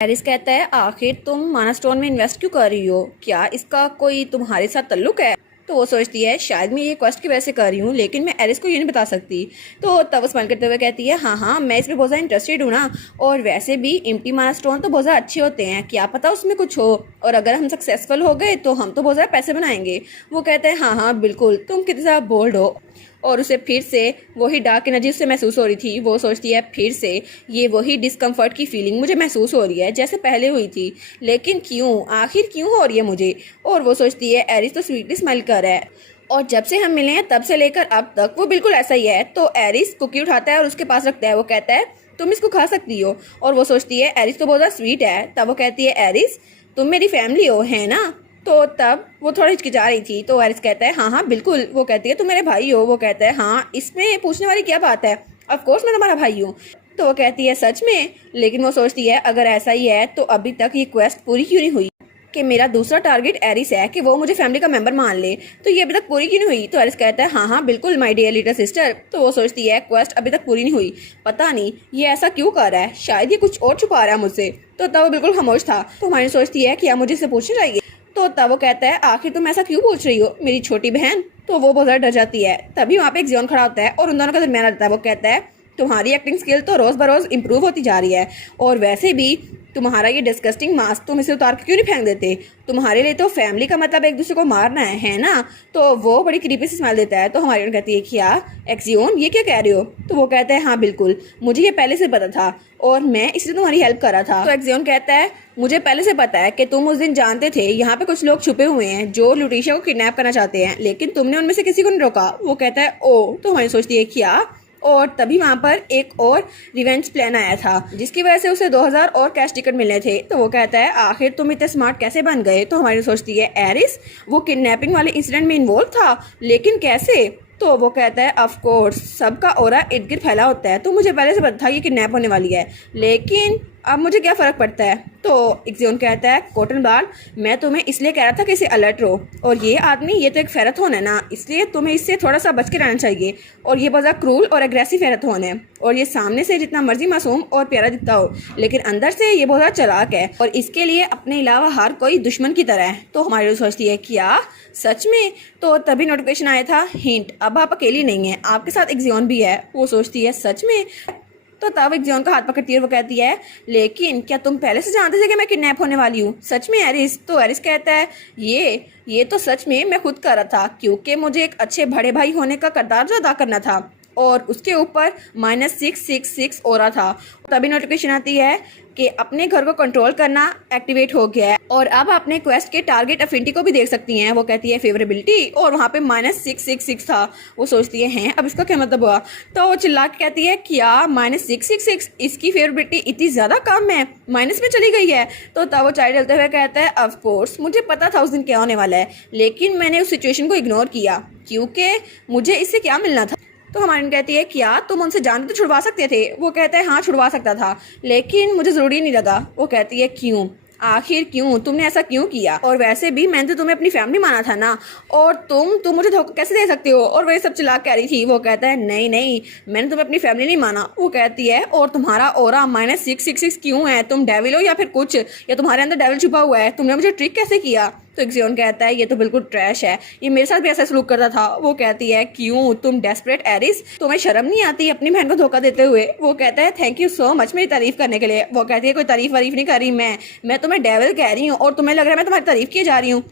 Eris कहता है आखिर तुम माना स्टोन में इन्वेस्ट क्यों कर रही हो, क्या इसका कोई तुम्हारे साथ ताल्लुक है। तो वो सोचती है शायद मैं ये क्वेस्ट की वजह से कर रही हूँ, लेकिन मैं एरिस को ये नहीं बता सकती। तो तब वो स्माइल करते हुए कहती है हाँ हाँ मैं इसमें बहुत ज़्यादा इंटरेस्टेड हूँ ना, और वैसे भी एम्प्टी माना स्टोन तो बहुत ज़्यादा अच्छे होते हैं, क्या पता उसमें कुछ हो, और अगर हम सक्सेसफुल हो गए तो हम तो बहुत ज़्यादा पैसे बनाएंगे। वो कहते हैं हाँ हाँ बिल्कुल, तुम कितने ज़्यादा बोल्ड हो। और उसे फिर से वही डार्क एनर्जी उससे महसूस हो रही थी। वो सोचती है फिर से ये वही डिस्कम्फर्ट की फीलिंग मुझे महसूस हो रही है जैसे पहले हुई थी, लेकिन क्यों, आखिर क्यों हो रही है मुझे। और वो सोचती है एरिस तो स्वीटली स्माइल कर रहा है, और जब से हम मिले हैं तब से लेकर अब तक वो बिल्कुल ऐसा ही है। तो एरिस कुकी उठाता है और उसके पास रखता है। वो कहता है तुम इसको खा सकती हो। और वो सोचती है एरिस तो बहुत ज़्यादा स्वीट है। तब वो कहती है एरिस तुम मेरी फैमिली हो, है ना। तो तब वो थोड़ा हिचकिचा रही थी। तो एरिस कहता है हाँ हाँ बिल्कुल। वो कहती है तुम मेरे भाई हो। वो कहता है हाँ इसमें पूछने वाली क्या बात है, ऑफ कोर्स मैं तुम्हारा भाई हूँ। तो वो कहती है सच में। लेकिन वो सोचती है अगर ऐसा ही है तो अभी तक ये क्वेस्ट पूरी क्यों नहीं हुई, कि मेरा दूसरा टारगेट एरिस है कि वो मुझे फैमिली का मेंबर मान ले, तो ये अभी तक पूरी क्यों नहीं हुई। तो एरिस कहता है हाँ हाँ बिल्कुल माय डियर लिटिल सिस्टर। तो वो सोचती है क्वेस्ट अभी तक पूरी नहीं हुई, पता नहीं ये ऐसा क्यों कर रहा है, शायद ये कुछ और छुपा रहा है मुझसे। तो तब वो बिल्कुल खामोश था। तो हमारी सोचती है क्या मुझे इससे पूछना चाहिए। तो तब वो कहता है आखिर तुम ऐसा क्यों पूछ रही हो, मेरी छोटी बहन। तो वो बहुत ज़्यादा डर जाती है। तभी वहाँ पे एक जियोन खड़ा होता है और उन दोनों का दरमियान रहता है। वो कहता है तुम्हारी एक्टिंग स्किल तो रोज़ बरोज़ इम्प्रूव होती जा रही है, और वैसे भी तुम्हारा ये डिस्गस्टिंग मास्क तुम इसे उतार के क्यों नहीं फेंक देते, तुम्हारे लिए तो फैमिली का मतलब एक दूसरे को मारना है ना। तो वो बड़ी क्रीपी से स्माइल देता है। तो हमारी कहती है क्या एक्सियोन ये क्या कह रहे हो। तो वो कहता है हाँ बिल्कुल, मुझे ये पहले से पता था और मैं इसलिए तुम्हारी हेल्प कर रहा था। तो एक्सियोन कहता है मुझे पहले से पता है कि तुम उस दिन जानते थे यहाँ पे कुछ लोग छुपे हुए हैं जो लुटिशिया को किडनैप करना चाहते हैं, लेकिन तुमने उनमें से किसी को नहीं रोका। वो कहता है ओ। तो हमारी सोचती है क्या। और तभी वहाँ पर एक और रिवेंज प्लान आया था जिसकी वजह से उसे 2000 और कैश टिकट मिलने थे। तो वो कहता है आखिर तुम इतने स्मार्ट कैसे बन गए। तो हमारी सोचती है एरिस वो किडनैपिंग वाले इंसिडेंट में इन्वॉल्व था, लेकिन कैसे। तो वो कहता है ऑफ कोर्स सबका ऑरा इर्द गिर्द फैला होता है, तो मुझे पहले से पता था ये किडनैप होने वाली है, लेकिन अब मुझे क्या फ़र्क पड़ता है। तो एक्सियोन कहता है कॉटन बाल मैं तुम्हें इसलिए कह रहा था कि इसे अलर्ट रहो, और ये आदमी ये तो एक फेराथन है ना, इसलिए तुम्हें इससे थोड़ा सा बच के रहना चाहिए, और ये बहुत ज़्यादा क्रूल और एग्रेसिव फेराथन है, और ये सामने से जितना मर्जी मासूम और प्यारा दिखता हो लेकिन अंदर से ये बहुत ज़्यादा चालाक है, और इसके लिए अपने अलावा हर कोई दुश्मन की तरह है। तो हमारी सोचती है क्या सच में। तो तभी नोटिफिकेशन आया था हिंट अब आप अकेली नहीं है, आपके साथ एक्सियोन भी है। वो सोचती है सच में। तो तब एक्सियोन का हाथ पकड़ती है। वो कहती है लेकिन क्या तुम पहले से जानते थे कि मैं किडनैप होने वाली हूँ, सच में एरिस। तो एरिस कहता है ये तो सच में मैं खुद कर रहा था, क्योंकि मुझे एक अच्छे बड़े भाई होने का किरदार जो अदा करना था, और उसके ऊपर -666 हो रहा था। तभी नोटिफिकेशन आती है कि अपने घर को कंट्रोल करना एक्टिवेट हो गया है, और अब अपने क्वेस्ट के टारगेट अफिनिटी को भी देख सकती हैं। वो कहती है फेवरेबिलिटी, और वहाँ पे -666 था। वो सोचती है हैं अब इसका क्या मतलब हुआ। तो वो चिल्ला के कहती है क्या -666 इसकी फेवरेबिलिटी इतनी ज़्यादा कम है, माइनस में चली गई है। तो तब वो चाय डलते हुए कहता है ऑफ कोर्स मुझे पता था उस दिन क्या होने वाला है, लेकिन मैंने उस सिचुएशन को इग्नोर किया क्योंकि मुझे इससे क्या मिलना था। तो हमारी कहती है क्या तुम उनसे जान तो छुड़वा सकते थे। वो कहता है हाँ छुड़वा सकता था, लेकिन मुझे ज़रूरी नहीं लगा। वो कहती है क्यों, आखिर क्यों, तुमने ऐसा क्यों किया, और वैसे भी मैंने तो तुम्हें अपनी फैमिली माना था ना, और तुम मुझे धोखा कैसे दे सकते हो। और वही सब चिल्ला कह रही थी। वो कहता है नहीं नहीं मैंने तुम्हें अपनी फैमिली नहीं माना। वो कहती है और तुम्हारा ऑरा -666 क्यों है, तुम डेविल हो या फिर कुछ, या तुम्हारे अंदर डेविल छुपा हुआ है, तुमने मुझे ट्रिक कैसे किया। तो एक्सियोन कहता है ये तो बिल्कुल ट्रैश है, ये मेरे साथ भी ऐसा सलूक करता था। वो कहती है क्यों तुम डेस्परेट एरिस, तुम्हें शर्म नहीं आती अपनी बहन को धोखा देते हुए। वो कहता है थैंक यू सो मच मेरी तारीफ करने के लिए। वो कहती है कोई तारीफ वरीफ नहीं कर रही मैं तुम्हें डेविल कह रही हूँ, और तुम्हें लग रहा है मैं तुम्हारी तारीफ किए जा रही हूँ।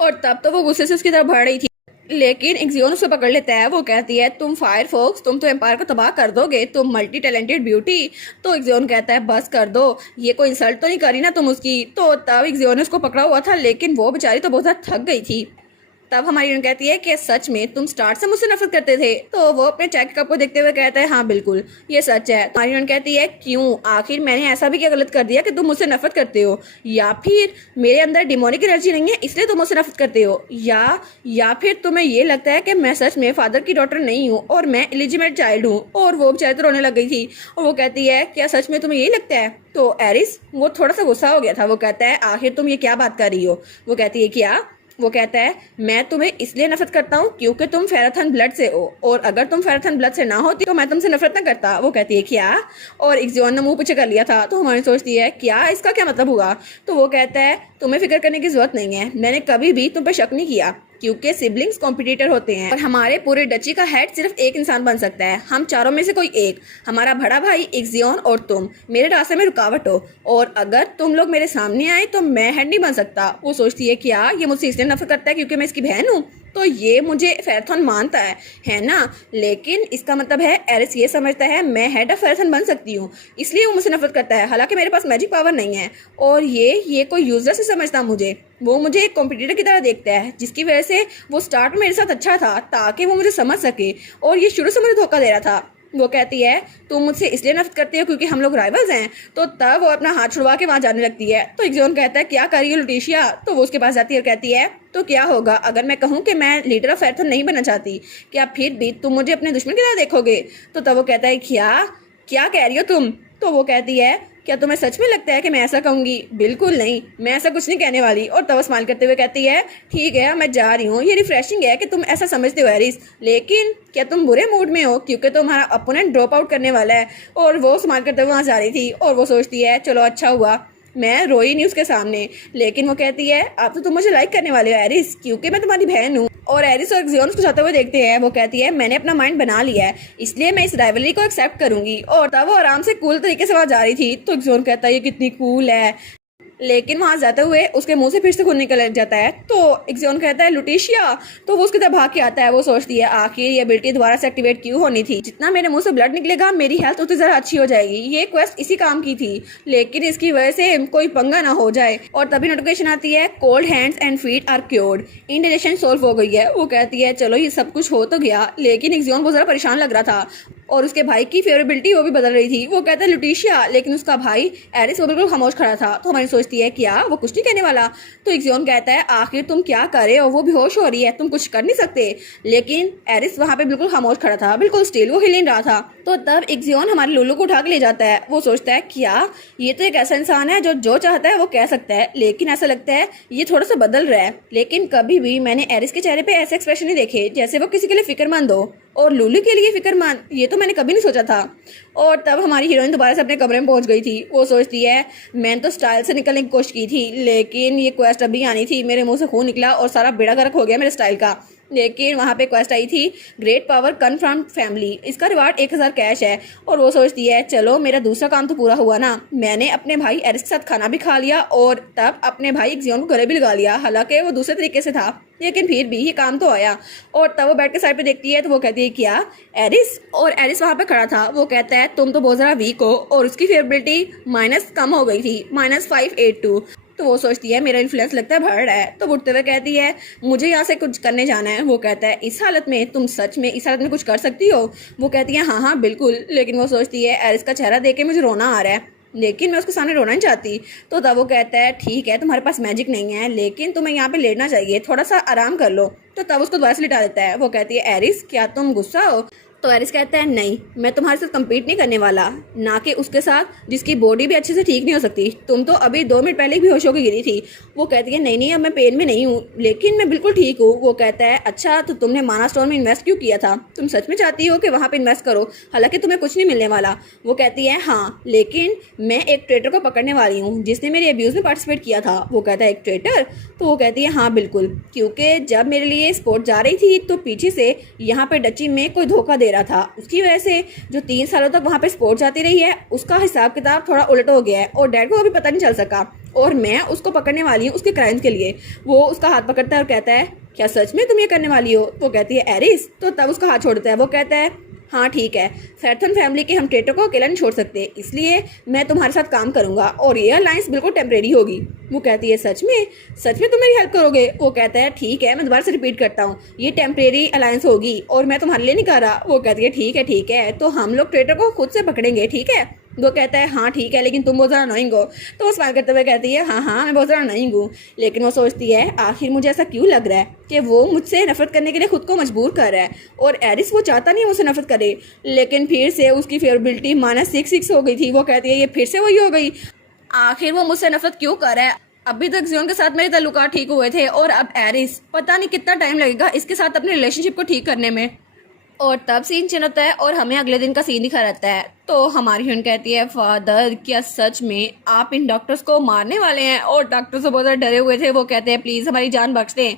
और तब तो वो गुस्से से उसकी तरफ बढ़ रही थी, लेकिन एक्सियोन उसे पकड़ लेता है। वो कहती है तुम फायर फोक्स, तुम तो एम्पायर को तबाह कर दोगे, तुम मल्टी टैलेंटेड ब्यूटी। तो एक्सियोन कहता है बस कर दो, ये कोई इंसल्ट तो नहीं करी ना तुम उसकी। तो तब एक्सियोन ने उसको पकड़ा हुआ था, लेकिन वो बेचारी तो बहुत ज़्यादा थक गई थी। तब हमारी यून कहती है कि सच में तुम स्टार्ट से मुझसे नफरत करते थे। तो वो अपने चाय के कप को देखते हुए कहता है हाँ बिल्कुल ये सच है। हमारी यून कहती है क्यों, आखिर मैंने ऐसा भी क्या गलत कर दिया कि तुम मुझसे नफरत करते हो, या फिर मेरे अंदर डिमोनिक एनर्जी नहीं है इसलिए तुम मुझसे नफरत करते हो, या फिर तुम्हें ये लगता है कि मैं सच में फादर की डॉटर नहीं हूँ और मैं इलिजिमेट चाइल्ड हूँ। और वो बेचारी तो रोने लग गई थी। और वो कहती है क्या सच में तुम्हें यही लगता है। तो एरिस वो थोड़ा सा गुस्सा हो गया था। वो कहता है आखिर तुम ये क्या बात कर रही हो। वो कहती है क्या वो कहता है मैं तुम्हें इसलिए नफरत करता हूँ क्योंकि तुम फेराथन ब्लड से हो, और अगर तुम फेराथन ब्लड से ना होती तो मैं तुमसे नफरत ना करता। वो कहती है क्या? और इक्जियोन ने मुंह पीछे कर लिया था। तो हमारी सोचती है क्या इसका क्या मतलब हुआ? तो वो कहता है तुम्हें फिक्र करने की जरूरत नहीं है, मैंने कभी भी तुम पर शक नहीं किया क्योंकि सिबलिंग्स कॉम्पिटिटर होते हैं और हमारे पूरे डची का हेड सिर्फ एक इंसान बन सकता है, हम चारों में से कोई एक, हमारा बड़ा भाई इक्जियोन और तुम मेरे रास्ते में रुकावट हो, और अगर तुम लोग मेरे सामने आए तो मैं हेड नहीं बन सकता। वो सोचती है क्या ये मुझसे इसलिए नफरत करता है क्योंकि मैं इसकी बहन हूँ, तो ये मुझे फेराथन मानता है ना? लेकिन इसका मतलब है एरिस ये समझता है मैं हेड ऑफ फेराथन बन सकती हूँ, इसलिए वो मुझसे नफरत करता है, हालांकि मेरे पास मैजिक पावर नहीं है। और ये कोई यूजर से समझता मुझे, वो मुझे एक कॉम्पिटिटर की तरह देखता है, जिसकी वजह से वो स्टार्ट में मेरे साथ अच्छा था ताकि वो मुझे समझ सके, और ये शुरू से मुझे धोखा दे रहा था। वो कहती है तुम मुझसे इसलिए नफरत करती हो क्योंकि हम लोग राइवल्स हैं। तो तब वो अपना हाथ छुड़वा के वहां जाने लगती है। तो इक्जियोन कहता है क्या कर रही हो लुटिशिया? तो वो उसके पास जाती है और कहती है तो क्या होगा अगर मैं कहूँ कि मैं लीडर ऑफ फेराथन नहीं बनना चाहती, क्या फिर भी तुम मुझे अपने दुश्मन की तरह देखोगे? तो तब वो कहता है क्या क्या कह रही हो तुम? तो वो कहती है क्या तुम्हें सच में लगता है कि मैं ऐसा कहूंगी? बिल्कुल नहीं, मैं ऐसा कुछ नहीं कहने वाली। और तब स्माइल करते हुए कहती है ठीक है मैं जा रही हूँ, ये रिफ्रेशिंग है कि तुम ऐसा समझते हो एरिस, लेकिन क्या तुम बुरे मूड में हो क्योंकि तुम्हारा अपोनेंट ड्रॉप आउट करने वाला है? और वो स्माइल करते हुए वहाँ जा रही थी और वो सोचती है चलो अच्छा हुआ मैं रोई नहीं उसके सामने। लेकिन वो कहती है अब तो तुम मुझे लाइक करने वाले हो एरिस क्योंकि मैं तुम्हारी बहन हूँ। और एरिस और इक्जियोन उसको जाते हुए देखते हैं। वो कहती है मैंने अपना माइंड बना लिया है, इसलिए मैं इस राइवलरी को एक्सेप्ट करूंगी। और तब वो आराम से कूल तरीके से वहां जा रही थी। तो इक्जियोन कहता है ये कितनी कूल है, लेकिन वहां जाते हुए उसके मुंह से फिर से खून निकल जाता है। तो इक्जियोन कहता है लुटिशिया, तो वो उसकी तरफ भाग के आता है। वो सोचती है आखिर ये एबिलिटी दोबारा से एक्टिवेट क्यों होनी थी, जितना मेरे मुंह से ब्लड निकलेगा मेरी हेल्थ उतनी जरा अच्छी हो जाएगी, ये क्वेस्ट इसी काम की थी, लेकिन इसकी वजह से कोई पंगा ना हो जाए। और तभी नोटिफिकेशन आती है cold hands and feet are cured, indigestion solved हो गई है। वो कहती है चलो ये सब कुछ हो तो गया, लेकिन इक्जियोन बहुत जरा परेशान लग रहा था और उसके भाई की फेवरेबिलिटी वो भी बदल रही थी। वो कहता है लुटिशिया, लेकिन उसका भाई एरिस वो बिल्कुल खामोश खड़ा था। तो हमारी सोचती है क्या वो कुछ नहीं कहने वाला? तो इक्जियोन कहता है आखिर तुम क्या कर रहे हो, वो बेहोश हो रही है, तुम कुछ कर नहीं सकते। लेकिन एरिस वहां पे बिल्कुल खामोश खड़ा था, बिल्कुल स्टिल, वो हिल नहीं रहा था। तो तब इक्जियोन हमारे लुलू को उठा के ले जाता है। वो सोचता है क्या ये तो एक ऐसा इंसान है जो जो चाहता है वो कह सकता है, लेकिन ऐसा लगता है ये थोड़ा सा बदल रहा है। लेकिन कभी भी मैंने एरिस के चेहरे पे ऐसे एक्सप्रेशन नहीं देखे जैसे वो किसी के लिए फिक्रमंद हो, और लुलू के लिए फिक्रमंद, ये तो मैंने कभी नहीं सोचा था। और तब हमारी हीरोइन दोबारा से अपने कमरे में पहुंच गई थी। वो सोचती है मैंने तो स्टाइल से निकलने की कोशिश की थी, लेकिन ये क्वेस्ट अभी आनी थी, मेरे मुंह से खून निकला और सारा बेड़ा गर्क हो गया मेरे स्टाइल का। लेकिन वहाँ पे क्वेस्ट आई थी ग्रेट पावर कन्फ्रंट फैमिली, इसका रिवार्ड 1000 कैश है। और वो सोचती है चलो मेरा दूसरा काम तो पूरा हुआ ना, मैंने अपने भाई एरिस के साथ खाना भी खा लिया और तब अपने भाई इक्जियोन को गले भी लगा लिया, हालांकि वो दूसरे तरीके से था, लेकिन फिर भी ये काम तो आया। और तब वो बैठ के साइड पे देखती है तो वो कहती है क्या एरिस? और एरिस वहाँ पे खड़ा था। वो कहता है तुम तो बहुत ज़्यादा वीक हो, और उसकी फेवरेबिलिटी माइनस कम हो गई थी, -582। तो वो सोचती है मेरा इन्फ्लुएंस लगता है बढ़ रहा है। तो उठते हुए कहती है मुझे यहाँ से कुछ करने जाना है। वो कहता है इस हालत में तुम सच में इस हालत में कुछ कर सकती हो? वो कहती है हाँ हाँ बिल्कुल। लेकिन वो सोचती है एरिस का चेहरा देख के मुझे रोना आ रहा है, लेकिन मैं उसके सामने रोना नहीं चाहती। तो तब वो कहता है ठीक है तुम्हारे पास मैजिक नहीं है, लेकिन तुम्हें यहाँ पे लेटना चाहिए, थोड़ा सा आराम कर लो। तो तब उसको दोबारा से लिटा देता है। वो कहती है एरिस क्या तुम गुस्सा हो? तो एरिस कहता है नहीं, मैं तुम्हारे साथ कम्पीट नहीं करने वाला, ना कि उसके साथ जिसकी बॉडी भी अच्छे से ठीक नहीं हो सकती, तुम तो अभी 2 मिनट पहले ही बेहोश होकर गिरी थी। वो कहती है नहीं अब मैं पेन में नहीं हूँ, लेकिन मैं बिल्कुल ठीक हूँ। वो कहता है अच्छा तो तुमने माना स्टोन में इन्वेस्ट क्यों किया था? तुम सच में चाहती हो कि वहाँ पे इन्वेस्ट करो, हालांकि तुम्हें कुछ नहीं मिलने वाला? वो कहती है हाँ, लेकिन मैं एक ट्रेटर को पकड़ने वाली हूँ जिसने मेरे अब्यूज में पार्टिसिपेट किया था। वो कहता है एक ट्रेटर? तो वो कहती है हाँ बिल्कुल, क्योंकि जब मेरे लिए स्पोर्ट जा रही थी तो पीछे से यहाँ पे डची में कोई धोखा दे रहा था, उसकी वजह से जो 3 सालों तक वहाँ पे स्पोर्ट जाती रही है उसका हिसाब किताब थोड़ा उलट हो गया है और डैड को अभी पता नहीं चल सका, और मैं उसको पकड़ने वाली हूँ उसके क्राइम्स के लिए। वो उसका हाथ पकड़ता है और कहता है क्या सच में तुम ये करने वाली हो? वो कहती है एरिस। तो तब उसका हाथ छोड़ता है। वो कहता है हाँ ठीक है, फेराथन फैमिली के हम ट्रेटर को अकेला नहीं छोड़ सकते, इसलिए मैं तुम्हारे साथ काम करूंगा और ये अलायंस बिल्कुल टेम्परेरी होगी। वो कहती है सच में तुम मेरी हेल्प करोगे? वो कहता है ठीक है मैं दोबारा से रिपीट करता हूँ, ये टेम्परेरी अलायंस होगी और मैं तुम्हारे लिए नहीं कर रहा। वो कहती है ठीक है तो हम लोग ट्रेटर को खुद से पकड़ेंगे, ठीक है? वो कहता है हाँ ठीक है, लेकिन तुम बहुत ज़्यादा अनोइंग हो। तो वो स्माइल करते हुए कहती है हाँ मैं बहुत ज़्यादा अनोइंग हूँ। लेकिन वो सोचती है आखिर मुझे ऐसा क्यों लग रहा है कि वो मुझसे नफरत करने के लिए खुद को मजबूर कर रहा है, और एरिस वो चाहता नहीं मुझसे नफरत करे, लेकिन फिर से उसकी फेवरेबिलिटी -66 हो गई थी। वो कहती है ये फिर से वही हो गई, आखिर वो मुझसे नफरत क्यों कर रहा है? अभी तक जियोन के साथ मेरे ताल्लुकात ठीक हुए थे और अब एरिस, पता नहीं कितना टाइम लगेगा इसके साथ अपने रिलेशनशिप को ठीक करने में। और तब सीन चेंज होता है और हमें अगले दिन का सीन दिखा रहता है। तो हमारी ह्यून कहती है, फादर क्या सच में आप इन डॉक्टर्स को मारने वाले हैं? और डॉक्टर्स तो बहुत ज़्यादा डरे हुए थे, वो कहते हैं प्लीज़ हमारी जान बख्श दें।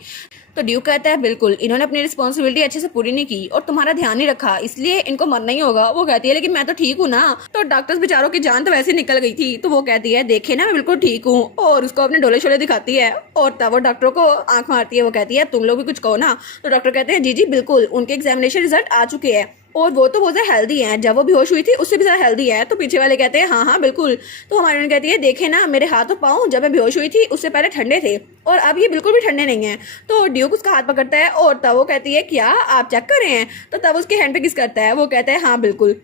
तो ड्यूक कहता है बिल्कुल, इन्होंने अपनी रिस्पॉन्सिबिलिटी अच्छे से पूरी नहीं की और तुम्हारा ध्यान नहीं रखा, इसलिए इनको मरना ही होगा। वो कहती है लेकिन मैं तो ठीक हूँ ना। तो डॉक्टर्स बेचारों की जान तो वैसे निकल गई थी। तो वो कहती है देखे ना मैं बिल्कुल ठीक हूँ, और उसको अपने डोले शोले दिखाती है और तब वो डॉक्टरों को आंख मारती है। वो कहती है तुम लोग भी कुछ कहो ना। तो डॉक्टर कहते हैं जी जी बिल्कुल, उनके एग्जामिनेशन रिजल्ट आ चुके हैं और वो तो बहुत ज़्यादा हेल्दी हैं, जब वो बेहोश हुई थी उससे भी ज़्यादा हेल्दी है। तो पीछे वाले कहते हैं हाँ हाँ बिल्कुल। तो हमारी उन्होंने कहती है देखे ना मेरे हाथ और पाँव जब मैं बेहोश हुई थी उससे पहले ठंडे थे और अब ये बिल्कुल भी ठंडे नहीं है। तो ड्यूक उसका हाथ पकड़ता है और तब वो कहती है क्या आप चेक कर रहे हैं? तो तब उसके हैंड पे किस करता है। वो कहता है हाँ बिल्कुल,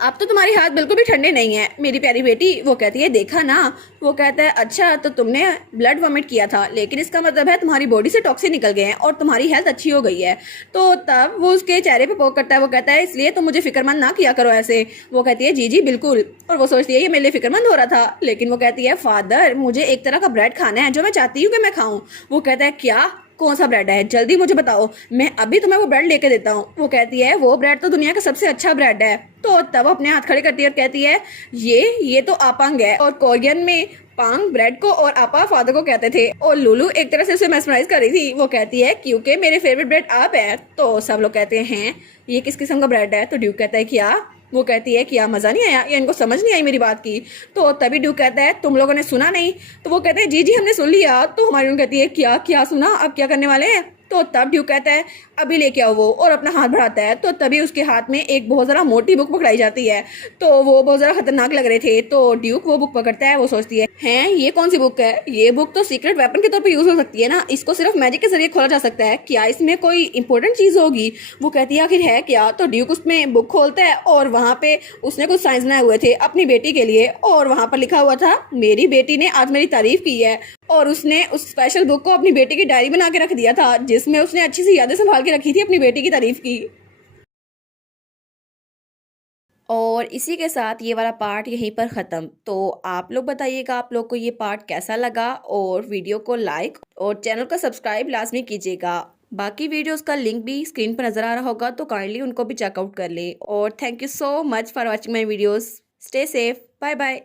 अब तो तुम्हारी हाथ बिल्कुल भी ठंडे नहीं है मेरी प्यारी बेटी। वो कहती है देखा ना। वो कहता है अच्छा तो तुमने ब्लड वॉमिट किया था, लेकिन इसका मतलब है तुम्हारी बॉडी से टॉक्सिन निकल गए हैं और तुम्हारी हेल्थ अच्छी हो गई है। तो तब वो उसके चेहरे पे पोक करता है। वो कहता है इसलिए तुम मुझे फिक्रमंद ना किया करो ऐसे। वो कहती है जी जी बिल्कुल। और वो सोचती है ये मेरे लिए फिक्रमंद हो रहा था, लेकिन वो कहती है फादर मुझे एक तरह का ब्रेड खाना है जो मैं चाहती हूँ कि मैं खाऊं। वो कहता है क्या, कौन सा ब्रेड है, जल्दी मुझे बताओ, मैं अभी तुम्हें वो ब्रेड लेके देता हूँ। वो कहती है वो ब्रेड तो दुनिया का सबसे अच्छा ब्रेड है। तो तब अपने हाथ खड़े करती है और कहती है ये तो आपांग है। और कोरियन में पांग ब्रेड को और आपा फादर को कहते थे। और लुलू एक तरह से उसे मेस्मराइज कर रही थी। वो कहती है क्योंकि मेरे फेवरेट ब्रेड आप है। तो सब लोग कहते हैं ये किस किस्म का ब्रेड है? तो ड्यूक कहता है क्या? वो कहती है क्या मज़ा नहीं आया या इनको समझ नहीं आई मेरी बात की? तो तभी ड्यूक कहता है तुम लोगों ने सुना नहीं? तो वो कहते हैं जी जी हमने सुन लिया। तो हमारी उन कहती है क्या क्या सुना, अब क्या करने वाले हैं? तो तब ड्यूक कहता है अभी लेके आओ वो, और अपना हाथ बढ़ाता है। तो तभी उसके हाथ में एक बहुत ज़रा मोटी बुक पकड़ाई जाती है। तो वो बहुत ज़रा खतरनाक लग रहे थे। तो ड्यूक वो बुक पकड़ता है। वो सोचती है हैं ये कौन सी बुक है? ये बुक तो सीक्रेट वेपन के तौर पे यूज़ हो सकती है ना, इसको सिर्फ मैजिक के जरिए खोला जा सकता है, क्या इसमें कोई इंपॉर्टेंट चीज़ होगी? वो कहती है आखिर है क्या? तो ड्यूक उसमें बुक खोलता है और वहाँ पे उसने कुछ साइंस बनाए हुए थे अपनी बेटी के लिए, और वहाँ पर लिखा हुआ था मेरी बेटी ने आज मेरी तारीफ की है। और उसने उस स्पेशल बुक को अपनी बेटी की डायरी बना के रख दिया था, जिसमें उसने अच्छी सी यादें संभाल के रखी थी अपनी बेटी की तारीफ की। और इसी के साथ ये वाला पार्ट यहीं पर ख़त्म। तो आप लोग बताइएगा आप लोग को ये पार्ट कैसा लगा, और वीडियो को लाइक और चैनल को सब्सक्राइब लाजमी कीजिएगा। बाकी वीडियोस का लिंक भी स्क्रीन पर नज़र आ रहा होगा, तो काइंडली उनको भी चेकआउट कर ले। और thank you so much for watching my videos. Stay safe, bye bye.